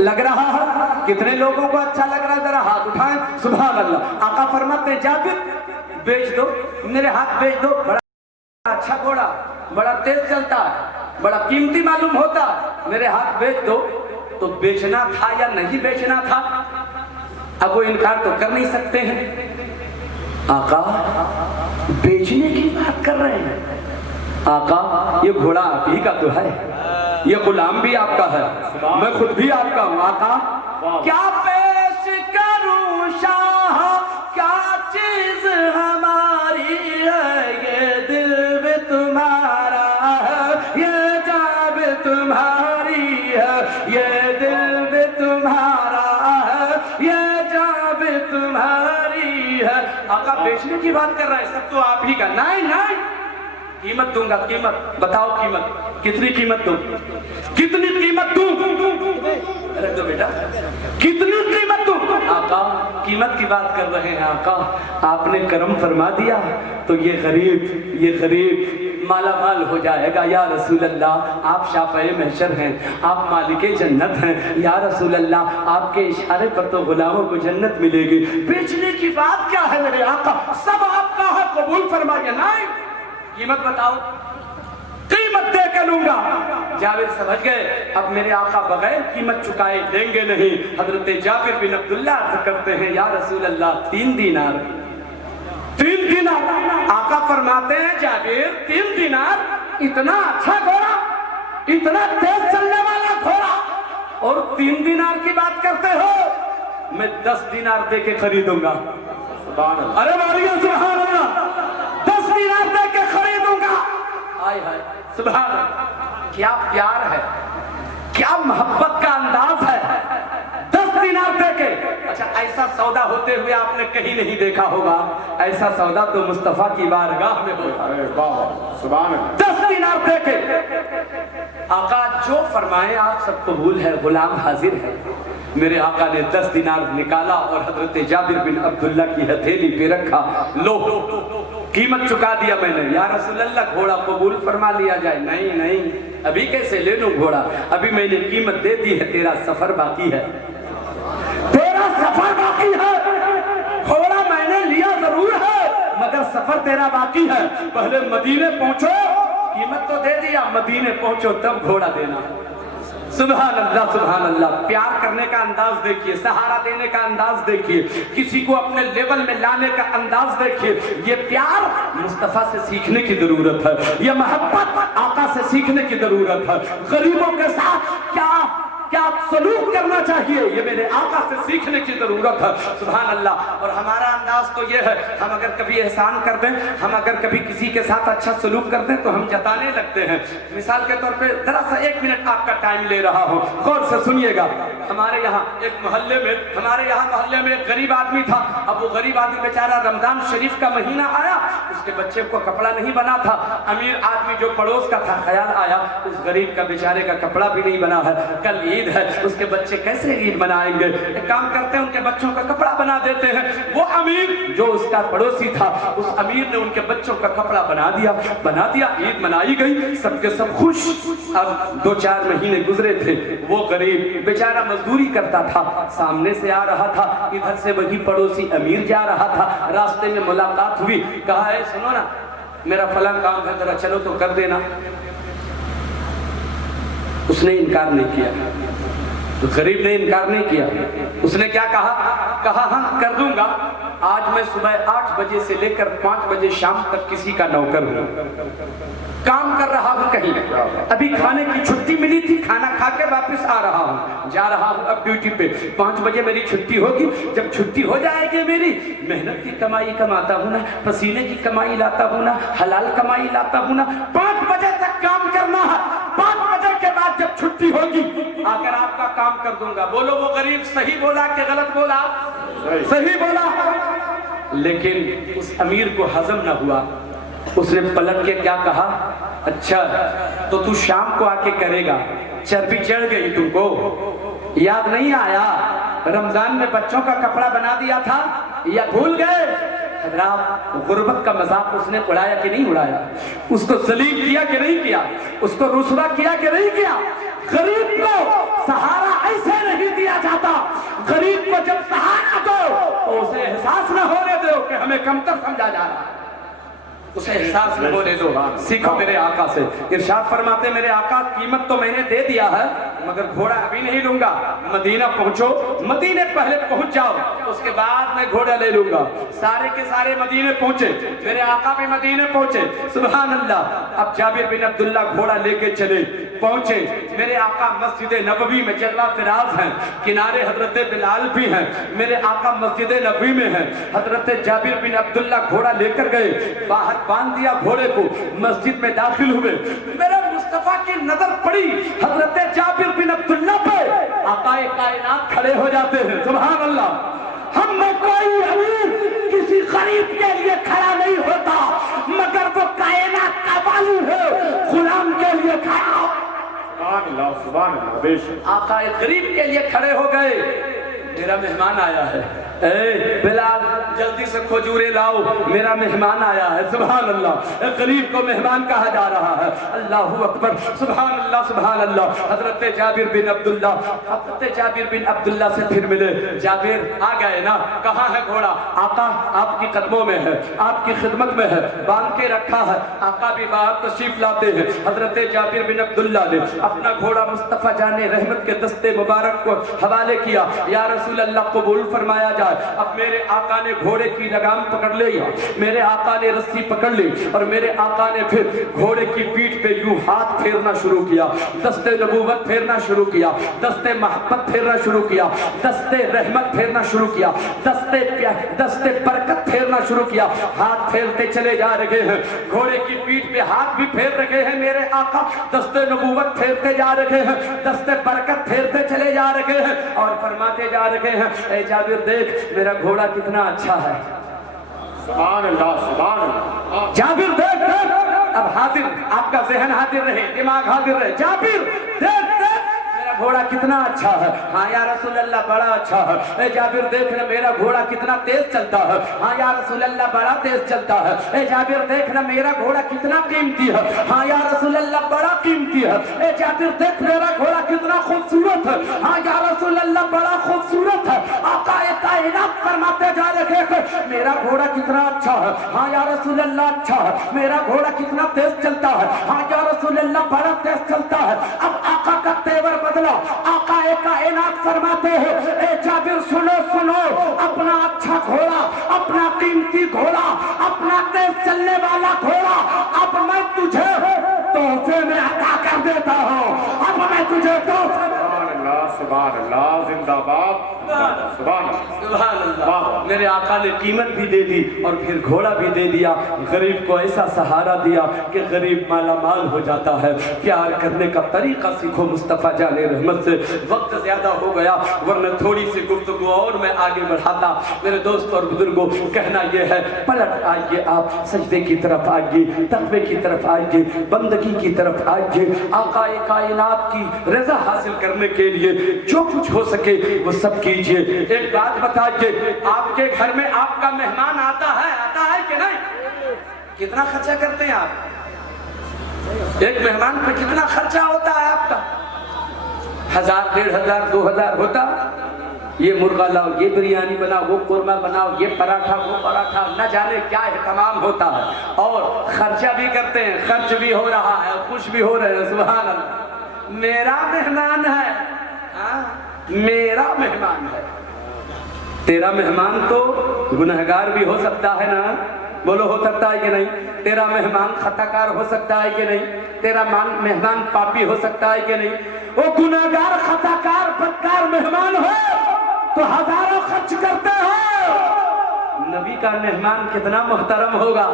لگ رہا ہے؟ کتنے لوگوں کو اچھا لگ رہا ہے؟ ذرا ہاتھ اٹھائیں. سبحان اللہ. آقا فرماتے ہیں جابر بیچ دو, میرے ہاتھ بیچ دو. بڑا اچھا گھوڑا, بڑا تیز چلتا ہے, بڑا قیمتی معلوم ہوتا ہے, میرے ہاتھ بیچ دو. تو بیچنا تھا یا نہیں بیچنا تھا؟ اب وہ انکار تو کر نہیں سکتے ہیں. آقا بیچنے کی بات کر رہے ہیں. آقا یہ گھوڑا آپ ہی کا تو ہے, یہ غلام بھی آپ کا ہے, میں خود بھی آپ کا ہوں. آقا کیا پیش کروں شاہ, کیا چیز ہماری ہے, یہ دل بھی تمہارا ہے, یہ جان بھی تمہاری ہے, یہ دل بھی تمہارا ہے, یہ جان بھی تمہاری ہے. آقا بیچنے کی بات کر رہا ہے, سب تو آپ ہی کا. نہیں نہیں, قیمت دوں گا. قیمت بتاؤ, قیمت کتنی قیمت دوں, کتنی قیمت دوں؟ رکھ دو بیٹا, کتنی قیمت دوں؟ آقا قیمت کی بات کر رہے ہیں. آقا آپ نے کرم فرما دیا تو یہ غریب مالا مال ہو جائے گا. یا رسول اللہ آپ شافع محشر ہیں, آپ مالک جنت ہیں. یا رسول اللہ آپ کے اشارے پر تو غلاموں کو جنت ملے گی. بیچنے کی بات کیا ہے میرے آقا, سب آپ کا ہے, قبول فرمائیے. نہیں, قیمت بتاؤ, قیمت دے کے لوں گا. جابر سمجھ گئے اب میرے آقا بغیر قیمت چکائے دیں گے نہیں. حضرت جابر بن عبداللہ عرض کرتے ہیں یا رسول اللہ 3 دینار. 3 دینار. آقا فرماتے ہیں جابر 3 دینار, اتنا اچھا گھوڑا, اتنا تیز چلنے والا گھوڑا, اور 3 دینار کی بات کرتے ہو؟ میں 10 دینار دے کے خریدوں گا. ارے ماریو سبحان اللہ, 10 دینار دے کے خریدوں گا. آئے ہائے سبحان اللہ, کیا پیار ہے, کیا محبت کا انداز ہے. 10 دینار دے کے. اچھا ایسا سودا ہوتے ہوئے آپ نے کہیں نہیں دیکھا ہوگا, ایسا سودا تو مصطفیٰ کی بارگاہ میں ہوتا. 10 دینار دے کے. آقا جو فرمائے آپ سب قبول ہے, غلام حاضر ہے. میرے آقا نے 10 دینار نکالا اور حضرت جابر بن عبداللہ کی ہتھیلی پہ رکھا. لو قیمت چکا دیا میں نے. یا رسول اللہ گھوڑا قبول فرما لیا جائے. نہیں نہیں, ابھی کیسے لے لوں گھوڑا, ابھی میں نے قیمت دے دی ہے, تیرا سفر باقی ہے, تیرا سفر باقی ہے. گھوڑا میں نے لیا ضرور ہے مگر سفر تیرا باقی ہے. پہلے مدینے پہنچو, قیمت تو دے دیا, مدینے پہنچو تب گھوڑا دینا. سبحان اللہ سبحان اللہ. پیار کرنے کا انداز دیکھیے, سہارا دینے کا انداز دیکھیے, کسی کو اپنے لیول میں لانے کا انداز دیکھیے. یہ پیار مصطفیٰ سے سیکھنے کی ضرورت ہے, یہ محبت آقا سے سیکھنے کی ضرورت ہے. غریبوں کے ساتھ کیا سلوک کرنا چاہیے, یہ میرے آقا سے سیکھنے کی ضرورت ہے. سبحان اللہ. اور ہمارا انداز تو یہ ہے, ہم اگر کبھی احسان کر دیں, ہم اگر کبھی کسی کے ساتھ اچھا سلوک کر دیں تو ہم جتانے لگتے ہیں. مثال کے طور پہ ذرا سا 1 منٹ آپ کا ٹائم لے رہا ہوں, غور سے سنیے گا. ہمارے یہاں محلے میں ایک غریب آدمی تھا. اب وہ غریب آدمی بیچارہ رمضان شریف کا مہینہ آیا, اس کے بچے کو کپڑا نہیں بنا تھا. امیر آدمی جو پڑوس کا تھا, خیال آیا اس غریب کا بیچارے کا کپڑا بھی نہیں بنا ہے, کل عید ہے, اس کے بچے کیسے عید منائیں گے. ایک کام کرتے ہیں, ان کے بچوں کا کپڑا بنا دیتے ہیں. وہ امیر جو اس کا پڑوسی تھا, اس امیر نے ان کے بچوں کا کپڑا بنا دیا. عید منائی گئی, سب کے سب خوش. اب 2-4 مہینے گزرے تھے. وہ غریب بیچارہ مزدوری کرتا تھا, سامنے سے آ رہا تھا, ادھر سے وہی پڑوسی امیر جا رہا تھا. راستے میں ملاقات ہوئی, کہا ہے سنو نا میرا فلاں کام ہے, ذرا چلو تو کر دینا. اس نے انکار نہیں کیا, غریب نے انکار نہیں کیا. اس نے کیا کہا ہاں کر دوں گا. آج میں صبح 8 بجے سے لے کر 5 بجے شام تک کسی کا نوکر ہوں, کام کر رہا ہوں کہیں. ابھی کھانے کی چھٹی ملی تھی, کھانا کھا کے واپس آ رہا ہوں, جا رہا ہوں اب ڈیوٹی پہ. 5 بجے میری چھٹی ہوگی. جب چھٹی ہو جائے گی میری, محنت کی کمائی کماتا ہوں نا, پسینے کی کمائی لاتا ہوں نا, حلال کمائی لاتا ہوں نا. 5 بجے تک کام کرنا ہے, 5 بجے کے بعد جب چھٹی ہوگی آ کر آپ کا کام کر دوں گا. بولو وہ غریب صحیح بولا کہ غلط بولا؟ صحیح بولا. لیکن اس امیر کو ہضم نہ ہوا. اس نے پلٹ کے کیا کہا, اچھا تو شام کو آ کے کرے گا, چربی چڑھ گئی تم کو, یاد نہیں آیا رمضان میں بچوں کا کپڑا بنا دیا تھا, یا بھول گئے؟ حضرات غربت کا مذاق اس نے اڑایا کہ نہیں اڑایا, اس کو ذلیل کیا کہ نہیں کیا, اس کو رسوا کیا کہ نہیں کیا. غریب کو سہارا ایسے نہیں جاتا. غریب کو جب سہارا دو تو اسے احساس نہ ہونے دو کہ ہمیں کمتر سمجھا جا رہا ہے. اسے احساس نہ ہونے دو. سیکھو میرے آقا سے. ارشاد فرماتے میرے آقا قیمت تو میں نے دے دیا ہے مگر گھوڑا ابھی نہیں لوں گا. مدینہ پہنچو, مدینے پہلے پہنچ جاؤ, اس کے بعد میں گھوڑا لے لوں گا. سارے کے سارے مدینے پہنچے, میرے آقا بھی مدینے پہنچے. سبحان اللہ. اب جابر بن عبداللہ گھوڑا لے کے چلے, پہنچے. میرے آقا مسجد نبوی میں جلوہ فراز ہیں, کنارے حضرت بلال بھی ہیں. میرے آقا مسجد نبوی میں ہیں. حضرت جابر بن عبداللہ گھوڑا لے کر گئے, باہر باندھ دیا گھوڑے کو, مسجد میں داخل ہوئے. میرے مصطفیٰ کی نظر پڑی حضرت جابر بن عبداللہ پہ, آقا کائنات کھڑے ہو جاتے ہیں. سبحان اللہ. ہم میں کوئی امیر کسی غریب کے لیے کھڑا نہیں ہوتا مگر وہ کائنات کا والی ہے, غلام کے لیے کھڑا. سبحان اللہ, سبحان اللہ. بے شک آقا غریب کے لیے کھڑے ہو گئے. میرا مہمان آیا ہے, اے بلال جلدی سے کھجورے لاؤ, میرا مہمان آیا ہے. سبحان اللہ. غریب کو مہمان کہا جا رہا ہے. اللہ اکبر. سبحان اللہ, سبحان اللہ. حضرت جابر بن عبداللہ سے پھر ملے. جابر آ گئے نا, کہاں ہے گھوڑا؟ آقا آپ کی قدموں میں ہے, آپ کی خدمت میں ہے, باندھ کے رکھا ہے. آقا بھی باہر تشریف لاتے ہیں. حضرت جابر بن عبداللہ نے اپنا گھوڑا مصطفیٰ جان رحمت کے دستے مبارک کو حوالے کیا. یا رسول اللہ قبول فرمایا جائے. اب میرے آقا نے گھوڑے کی لگام پکڑ لیا, میرے آقا نے رسی پکڑ لی, اور میرے آقا نے پھر گھوڑے کی پیٹھ پہ یوں ہاتھ پھیرنا شروع کیا, دستے نبوت پھیرنا شروع کیا, دستے محبت پھیرنا شروع کیا, دستے رحمت پھیرنا شروع کیا, دستے برکت پھیرنا شروع کیا. ہاتھ پھیرتے چلے جا رہے ہیں, گھوڑے کی پیٹھ پہ ہاتھ بھی پھیر رہے ہیں میرے آقا, دستے نبوت پھیرتے جا رہے ہیں, دستے برکت پھیرتے چلے جا رہے ہیں, اور فرماتے جا رہے ہیں اے جابر دیکھ میرا گھوڑا کتنا اچھا ہے. سبحان اللہ, سبحان اللہ. جابر دیکھ دیکھ. اب حاضر, آپ کا ذہن حاضر رہے, دماغ حاضر رہے. جابر دیکھ دیکھ میرا گھوڑا کتنا اچھا ہے. ہاں یا رسول اللہ بڑا اچھا ہے. اے جابر دیکھنا میرا گھوڑا کتنا تیز چلتا ہے. ہاں یا رسول اللہ بڑا تیز چلتا ہے. اے جابر دیکھنا میرا گھوڑا کتنا قیمتی ہے. ہاں یا رسول اللہ بڑا قیمتی ہے. اے جابر دیکھ میرا گھوڑا کتنا خوبصورت ہے. ہاں یا رسول اللہ بڑا خوبصورت ہے. آقا کائنات فرماتے جا رہے ہیں میرا گھوڑا کتنا اچھا ہے. ہاں یا رسول اللہ اچھا ہے. میرا گھوڑا کتنا تیز چلتا ہے. ہاں یا رسول اللہ بڑا تیز چلتا ہے. اب آقا کا تیور بدلا. آقا کائنات فرماتے ہیں اے جابر سنو سنو, اپنا اچھا گھوڑا, اپنا قیمتی گھوڑا, اپنا تیز چلنے والا گھوڑا اب میں تجھے تحفے میں عطا کر دیتا ہوں. اب میں تجھے تحفے میں. سبحان اللہ, سبحان اللہ. زندہ باد, سبحان اللہ, سبحان اللہ. میرے آقا نے قیمت بھی دے دی اور پھر گھوڑا بھی دے دیا. غریب کو ایسا سہارا دیا کہ غریب مالا مال ہو جاتا ہے. پیار کرنے کا طریقہ سیکھو مصطفیٰ جان رحمت سے. وقت زیادہ ہو گیا ورنہ تھوڑی سی گفتگو اور میں آگے بڑھاتا. میرے دوست اور بزرگوں کہنا یہ ہے پلٹ آئیے, آپ سجدے کی طرف آئیے, تقوی کی طرف آئیے, بندگی کی طرف آئیے. آقا کائنات کی رضا حاصل کرنے کے لیے جو کچھ ہو سکے وہ سب کیجئے. ایک بات بتائیے, آپ کے گھر میں آپ کا مہمان آتا ہے کہ نہیں؟ کتنا خرچہ کرتے ہیں آپ؟ ایک مہمان پہ کتنا خرچہ ہوتا ہے آپ کا؟ 1000, 1500, 2000 ہوتا. یہ مرغا لاؤ, یہ بریانی بناؤ, وہ قورمہ بناؤ, یہ پراٹھا, وہ پراٹھا, نہ جانے کیا اہتمام ہوتا ہے. اور خرچہ بھی کرتے ہیں, خرچ بھی ہو رہا ہے, خوش بھی ہو رہے ہیں. سبحان اللہ. میرا مہمان ہے, میرا مہمان ہے. تیرا مہمان تو گنہگار بھی ہو سکتا ہے نا, بولو ہو سکتا ہے کہ نہیں؟ تیرا مہمان خطا کار ہو سکتا ہے کہ نہیں؟ تیرا مہمان پاپی ہو سکتا ہے کہ نہیں؟ وہ گنہگار, خطا کار, بدکار مہمان ہو تو ہزاروں خرچ کرتے ہو. نبی کا مہمان کتنا محترم ہوگا,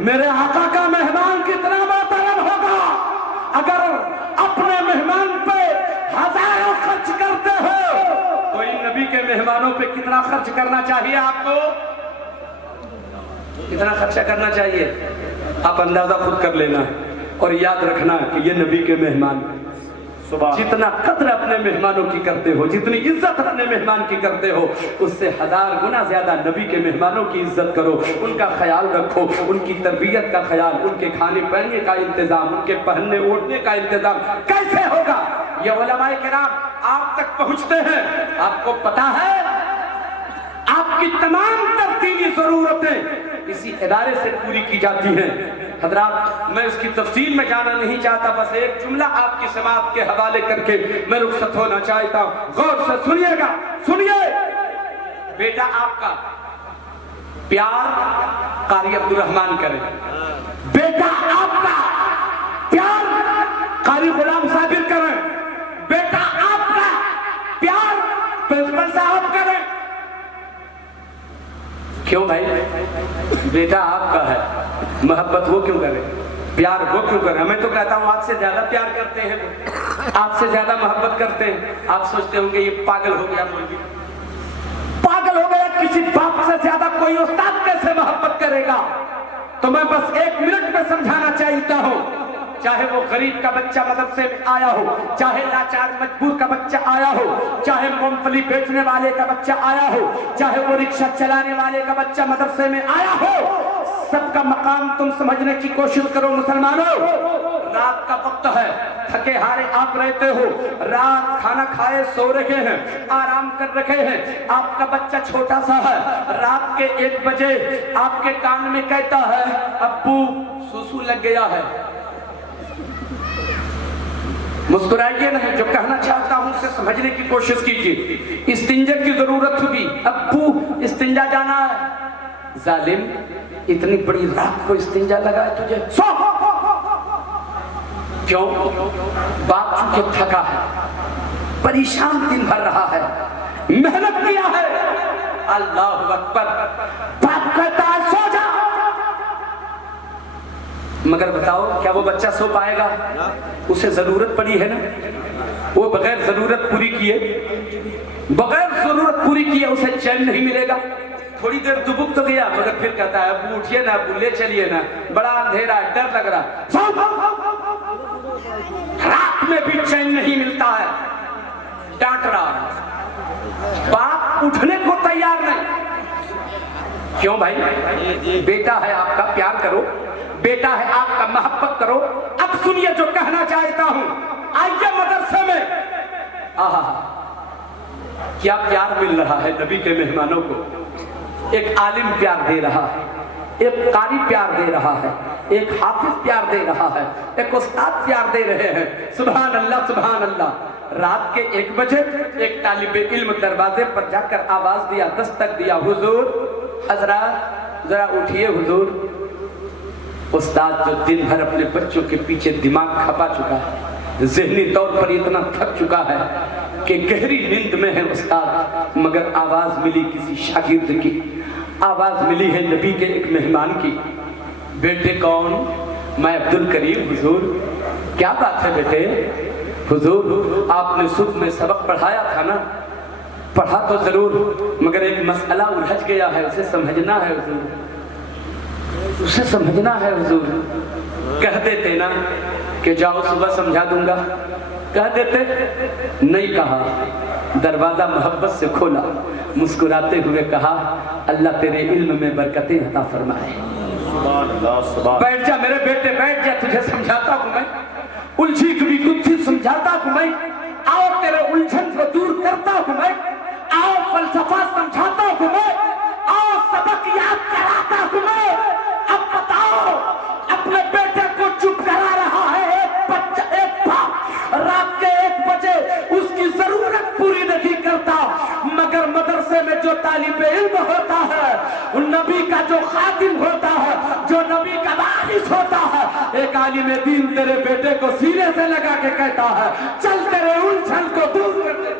میرے آقا کا مہمان کتنا محترم ہوگا. اگر اپنے مہمان پہ ہزاروں خرچ کرتے ہو تو ان نبی کے مہمانوں پہ کتنا خرچ کرنا چاہیے آپ کو؟ کتنا خرچہ کرنا چاہیے آپ اندازہ خود کر لینا اور یاد رکھنا کہ یہ نبی کے مہمان. جتنا قدر اپنے مہمانوں کی کرتے ہو, جتنی عزت اپنے مہمان کی کرتے ہو, اس سے 1000 گنا زیادہ نبی کے مہمانوں کی عزت کرو, ان کا خیال رکھو, ان کی تربیت کا خیال, ان کے کھانے پینے کا انتظام, ان کے پہننے اوڑھنے کا انتظام کیسے ہوگا یہ علماء کرام آپ تک پہنچتے ہیں. آپ کو پتا ہے آپ کی تمام ترتیبی ضرورتیں اسی ادارے سے پوری کی جاتی ہیں. حضرات میں اس کی تفصیل میں جانا نہیں چاہتا, بس ایک جملہ آپ کی سماعت کے حوالے کر کے میں رخصت ہونا چاہتا ہوں. غور سے سنیے گا, سنیے. بیٹا آپ کا پیار قاری عبدالرحمان کرے, بیٹا آپ کا پیار قاری غلام صابر کریں, بیٹا آپ کا پیار پرنسپل صاحب کریں. کیوں بھائی؟ بیٹا آپ کا ہے, محبت وہ کیوں کرے, پیار وہ کیوں کرے؟ میں تو کہتا ہوں آپ سے زیادہ پیار کرتے ہیں, آپ سے زیادہ محبت کرتے ہیں. آپ سوچتے ہوں گے یہ پاگل ہو گیا, مولوی پاگل ہو گیا, کسی باپ سے زیادہ کوئی استاد کیسے محبت کرے گا؟ تو میں بس 1 منٹ میں سمجھانا چاہتا ہوں. چاہے وہ غریب کا بچہ مدرسے میں آیا ہو, چاہے لاچار مجبور کا بچہ آیا ہو, چاہے مونگ پھلی بیچنے والے کا بچہ آیا ہو, چاہے وہ رکشہ چلانے والے کا بچہ مدرسے میں آیا ہو, سب کا مقام تم سمجھنے کی کوشش کرو مسلمانوں. رات کا وقت ہے, تھکے ہارے آپ رہتے ہو, رات کھانا کھائے سو رکھے ہیں, آرام کر رکھے ہیں. آپ کا بچہ چھوٹا سا ہے, رات کے 1 بجے آپ کے کان میں کہتا ہے ابو سوسو لگ گیا ہے. مسکرائیے نہیں, جو کہنا چاہتا ہوں اسے سمجھنے کی کوشش کیجیے. استنجا کی ضرورت ہوگی, ابو استنجا جانا ہے. ظالم, اتنی بڑی رات کو استنجا لگا ہے تجھے, سو. کیوں؟ باپ چونکہ تھکا ہے, پریشان دن بھر رہا ہے, محنت کیا ہے. اللہ اکبر, باپ کہتا ہے سو جا. مگر بتاؤ کیا وہ بچہ سو پائے گا؟ اسے ضرورت پڑی ہے نا, وہ بغیر ضرورت پوری کیے اسے چین نہیں ملے گا. تھوڑی دیر دبک تو گیا, مگر پھر کہتا ہے ابو اٹھیے نا, ابو لے چلیے نا, بڑا اندھیرا ہے, ڈر لگ رہا. رات میں بھی چین نہیں ملتا ہے, ڈانٹ رہا. باپ اٹھنے کو تیار نہیں. کیوں بھائی؟ بیٹا ہے آپ کا, پیار کرو. بیٹا ہے آپ کا, محبت کرو. اب سنیے جو کہنا چاہتا ہوں. آئیے مدرسے میں. کیا پیار مل رہا ہے نبی کے مہمانوں کو. ایک عالم پیار دے رہا ہے, ایک قاری پیار دے رہا ہے, ایک حافظ پیار دے رہا ہے, ایک استاد پیار دے رہے ہیں. سبحان اللہ, سبحان اللہ. رات کے 1 بجے ایک طالب علم دروازے پر جا کر آواز دیا, دستک دیا, حضور حضرات ذرا اٹھیے حضور. استاد جو دن بھر اپنے بچوں کے پیچھے دماغ کھپا چکا ہے, ذہنی طور پر اتنا تھک چکا ہے کہ گہری نیند میں ہے استاد, مگر آواز ملی کسی شاگرد کی, آواز ملی ہے نبی کے ایک مہمان کی. بیٹے کون؟ میں عبد الکریم. حضور کیا بات ہے بیٹے؟ حضور آپ نے صبح میں سبق پڑھایا تھا نا. پڑھا تو ضرور, مگر ایک مسئلہ الجھ گیا ہے, اسے سمجھنا ہے حضور, اسے سمجھنا ہے حضور. کہہ دیتے نا کہ جاؤ صبح سمجھا دوں گا, کہہ دیتے. نہیں کہا, دروازہ محبت سے کھولا, مسکراتے ہوئے کہا اللہ تیرے علم میں برکتیں عطا فرمائے. بیٹھ جا میرے بیٹے, بیٹھ جا, تجھے سمجھاتا ہوں میں, الجھی ہوئی گتھی سمجھاتا ہوں میں. آؤ تیرے الجھن کو دور کرتا ہوں میں, آؤ فلسفہ سمجھاتا ہوں میں, آؤ سبق یاد کراتا ہوں میں. اب بتاؤ, اپنے بیٹے کو چپ کرا رہا ہے ایک بچہ, ایک باپ رات کے 1 بجے اس کی ضرورت پوری نہیں کرتا, مگر مدرسے میں جو طالب علم ہوتا ہے, نبی کا جو خادم ہوتا ہے, جو نبی کا وارث ہوتا ہے, ایک عالم دین تیرے بیٹے کو سینے سے لگا کے کہتا ہے چل تیرے الجھن کو دور کر دے.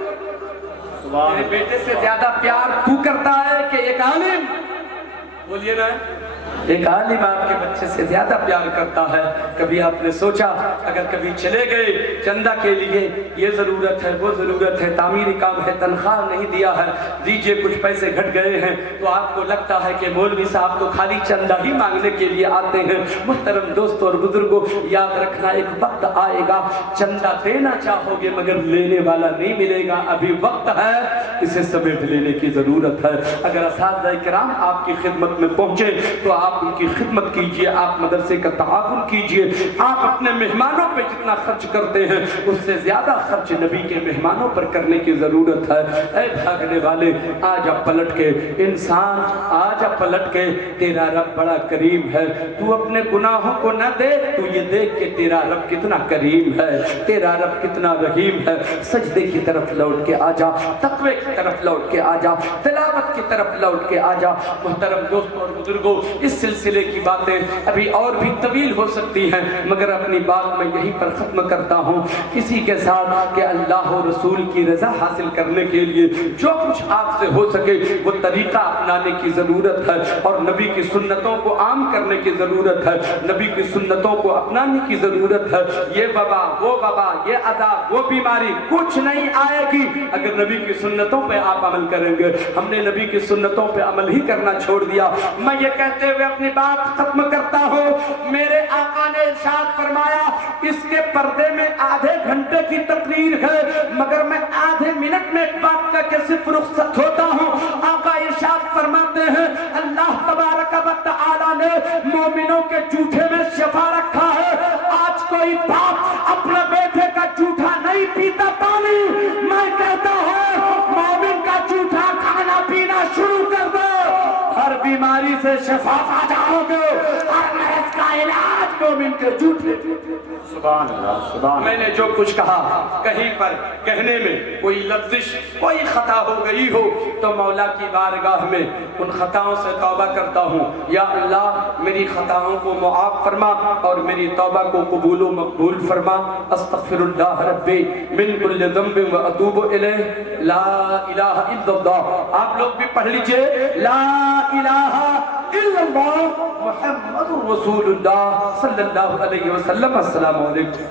میرے بیٹے سے زیادہ پیار تو کرتا ہے کہ ایک عالم؟ بولیے نا, ایک عالم آپ کے بچے سے زیادہ پیار کرتا ہے. کبھی آپ نے سوچا اگر کبھی چلے گئے چندہ کے لیے, یہ ضرورت ہے وہ ضرورت ہے, تعمیری کام ہے, تنخواہ نہیں دیا ہے, دیجئے کچھ پیسے گھٹ گئے ہیں, تو آپ کو لگتا ہے کہ مولوی صاحب تو خالی چندہ ہی مانگنے کے لیے آتے ہیں. محترم دوستوں اور بزرگوں, یاد رکھنا ایک وقت آئے گا چندہ دینا چاہو گے مگر لینے والا نہیں ملے گا. ابھی وقت ہے, اسے سمیٹ لینے کی ضرورت ہے. اگر اساتذہ کرام آپ کی خدمت میں پہنچے تو آپ آپ ان کی خدمت کیجئے، آپ مدرسے کا تعاون کیجئے، آپ اپنے مہمانوں پہ جتنا خرچ کرتے ہیں اس سے زیادہ خرچ نبی کے مہمانوں پر کرنے کی ضرورت ہے۔ اے بھاگنے والے، آج آپ پلٹ کے انسان، آج آپ پلٹ کے، تیرا رب بڑا کریم ہے، تو اپنے گناہوں کو نہ دیکھ، تو یہ دیکھ کہ تیرا رب کتنا کریم ہے، تیرا رب کتنا رحیم ہے۔ سجدے کی طرف لوٹ کے آجا، تقوی کی طرف لوٹ کے آجا، تلاوت کی طرف لوٹ کے آجا۔ محترم دوستوں اور بزرگوں، اس سلسلے کی باتیں ابھی اور بھی طویل ہو سکتی ہیں، مگر اپنی بات میں یہیں پر ختم کرتا ہوں اسی کے ساتھ کہ اللہ و رسول کی رضا حاصل کرنے کے لیے جو کچھ آپ سے ہو سکے وہ طریقہ اپنانے کی ضرورت ہے، اور نبی کی سنتوں کو عام کرنے کی ضرورت ہے، نبی کی سنتوں کو اپنانے کی ضرورت ہے۔ یہ وبا، وہ وبا، یہ عذاب، وہ بیماری کچھ نہیں آئے گی اگر نبی کی سنتوں پہ آپ عمل کریں گے۔ ہم نے نبی کی سنتوں پہ عمل ہی کرنا چھوڑ دیا۔ میں یہ کہتے ہوئے اپنی بات ختم کرتا ہوں، میرے آقا نے ارشاد فرمایا اس کے پردے میں آدھے گھنٹے کی تقریر ہے، مگر میں آدھے منٹ میں ایک بات کا کہ صرف رخصت ہوتا ہوں۔ آقا ارشاد فرماتے ہیں اللہ تبارک و تعالی نے مومنوں کے جھوٹے میں شفا رکھا ہے۔ آج کوئی باپ اپنے بیٹے کا جھوٹا نہیں پیتا پانی، میں کہتا ہوں مومن کا جھوٹا کھانا پینا شروع کر دو، ہر بیماری سے شفا پا جاؤ گے، ہر مرض کا علاج مومن کے جھوٹے۔ سبحان اللہ، سبحان اللہ۔ میں نے جو کچھ کہا کہیں پر کہنے میں کوئی لفظش، کوئی خطا ہو گئی ہو تو مولا کی بارگاہ میں ان خطاؤں سے توبہ کرتا ہوں۔ یا اللہ میری خطاؤں کو معاف فرما اور میری توبہ کو قبول و مقبول فرما۔ استغفر اللہ ربی من کل ذنب و اتوب الیہ، لا الہ الا اللہ۔ آپ لوگ بھی پڑھ لیجئے لا الہ الا اللہ محمد رسول اللہ صلی اللہ علیہ وسلم۔ السلام علیکم۔